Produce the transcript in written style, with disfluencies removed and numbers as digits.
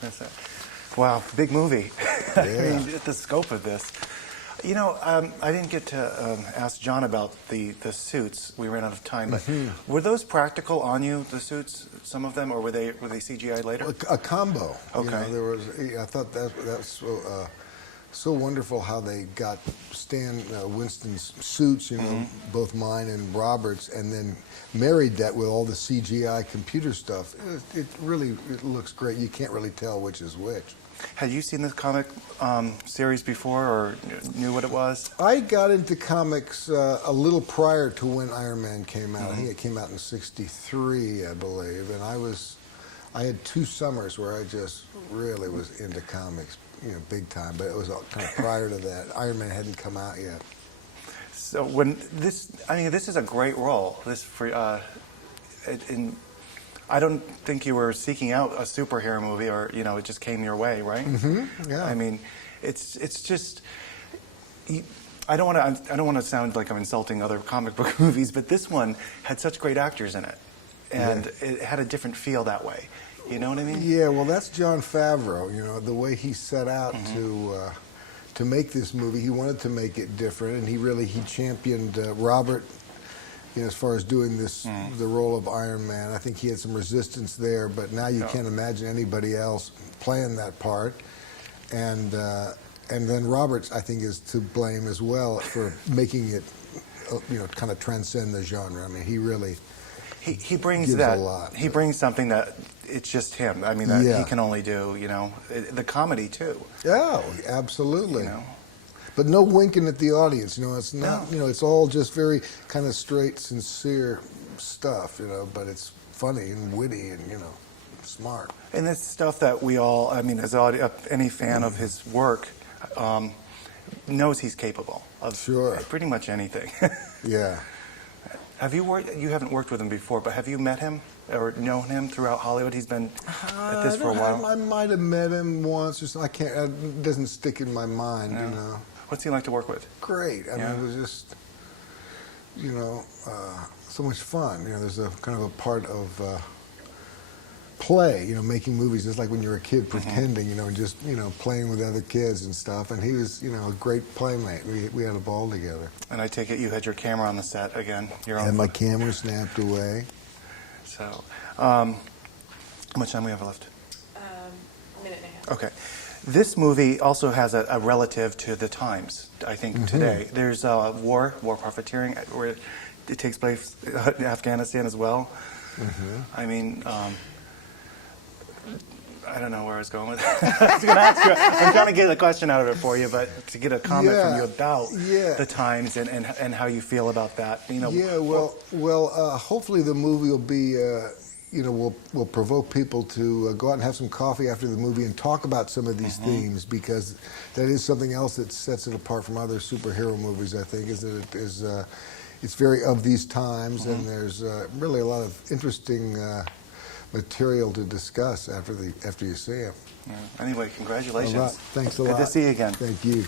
That's it. Wow, big movie. Yeah. I mean, the scope of this. You know, I didn't get to ask Jon about the suits. We ran out of time, but were those practical on you, the suits, some of them, or were they CGI later? A combo. Okay. You know, there was. I thought that's so wonderful how they got Stan Winston's suits, you know, both mine and Robert's, and then married that with all the CGI computer stuff. It really looks great. You can't really tell which is which. Had you seen this comic series before, or knew what it was? I got into comics a little prior to when Iron Man came out. I think it came out in '63, I believe, and I had 2 summers where I just really was into comics, you know, big time. But it was kind of prior to that. Iron Man hadn't come out yet. So when this, I mean, this is a great role. This for I don't think you were seeking out a superhero movie, or you know, it just came your way, right? Yeah. I mean, it's just. I don't want to sound like I'm insulting other comic book movies, but this one had such great actors in it, and it had a different feel that way. You know what I mean? Yeah. Well, that's Jon Favreau. You know, the way he set out to make this movie, he wanted to make it different, and he championed Robert. You know, as far as doing this, the role of Iron Man, I think he had some resistance there, but now you can't imagine anybody else playing that part. And then Roberts, I think, is to blame as well for making it, you know, kind of transcend the genre. I mean, he really he brings gives that. a lot. He brings something that it's just him. I mean, that he can only do. You know, the comedy too. Oh, absolutely. You know. But no winking at the audience, you know, it's not, you know, it's all just very kind of straight, sincere stuff, you know, but it's funny and witty and, you know, smart. And it's stuff that we all, I mean, as any fan of his work knows he's capable of pretty much anything. Yeah. Have you worked, you haven't worked with him before, but have you met him or known him throughout Hollywood? He's been at this for a while. I might have met him once or something. I can't, it doesn't stick in my mind, you know. What's he like to work with? Great. I mean, it was just, you know, so much fun. You know, there's a kind of a part of play, you know, making movies. It's like when you're a kid pretending, you know, and just, you know, playing with other kids and stuff. And he was, you know, a great playmate. We had a ball together. And I take it you had your camera on the set again? Your own. And my camera snapped away. So, how much time we have left? A minute and a half. Okay. This movie also has a relative to the times, I think, today. There's war profiteering, where it takes place in Afghanistan as well. I mean, I don't know where I was going with that. I was going to ask you, I'm trying to get a question out of it for you, but to get a comment from you about the times and how you feel about that. You know, yeah, well, hopefully the movie will be, you know, will provoke people to go out and have some coffee after the movie and talk about some of these themes, because that is something else that sets it apart from other superhero movies, I think, is that it is, it's very of these times, and there's really a lot of interesting material to discuss after you see it. Anyway, congratulations. Thanks a lot. Good to see you again. Thank you.